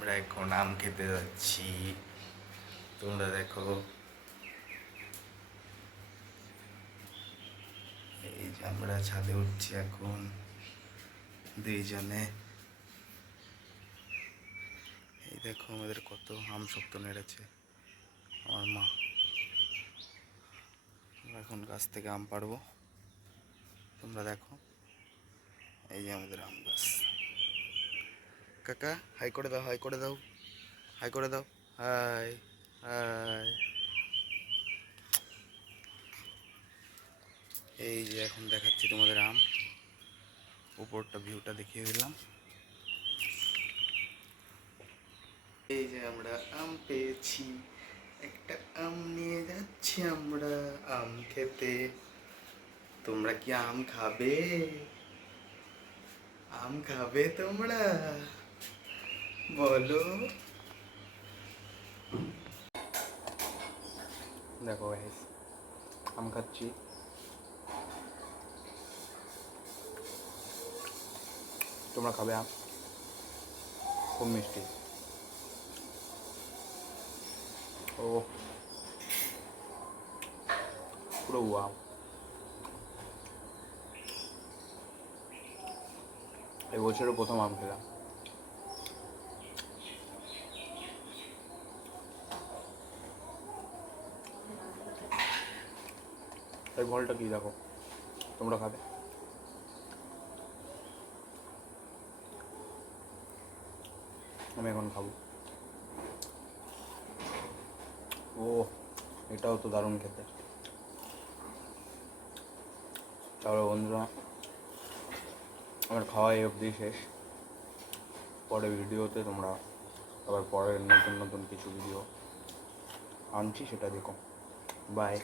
আমরা এখন আম খেতে যাচ্ছি। তোমরা দেখো। এই যে আমরা ছাদে উঠছি এখন, দুইজনে। এই দেখো আমাদের কত আম শক্ত নেড়েছে। আমার মা। আমরা এখন গাছ থেকে আম পাড়বো। তোমরা দেখো। এই যে আমাদের আম গাছ। কাকা হাই করে দাও হাই করে দাও হাই করে দাও হাই হাই এই যে এখন দেখাচ্ছি তোমাদের আম। উপরটা ভিউটা দেখিয়ে দিলাম। এই যে আমরা আম পেয়েছি। একটা আম নিয়ে যাচ্ছি আমরা আম খেতে। তোমরা কি আম খাবে? আম খাবে তোমরা? বলো। দেখো guys, আম খাচ্ছি। তোমরা খাবে আম। খুব মিষ্টি। ও। পুরো ওয়াও এই বছরের প্রথম আম খেলাম। এই ফলটা কি দেখো। তোমরা খাবে। আমি এখন খাব। ও এটাও তো দারুণ খেতে। তাহলে বন্ধুরা, আমার খাওয়া এই অবধি শেষ। পরে ভিডিওতে তোমরা আবার পরের নতুন নতুন কিছু ভিডিও আনছি, সেটা দেখো। বাই